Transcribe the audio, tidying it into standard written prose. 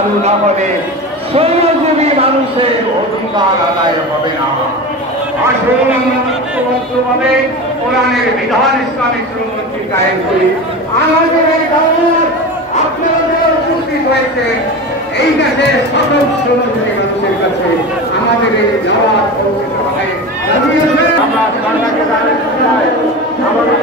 চালু না হলে শ্রমজীবী মানুষের অধিকার আদায় হবে না। আসুন আমরা ঐক্যবদ্ধভাবে কোরআনের বিধান ইসলামী শ্রমমন্ত্রী কায়েম করি। আমাদের এই দাওয়াত আপনারা উপস্থিত হয়েছেন এই দেশের সকল শ্রমজীবী মানুষের কাছে আমাদের এই দাওয়াত পৌঁছতে হবে। আমরা সরকারকে জানাতে চাই আমাদের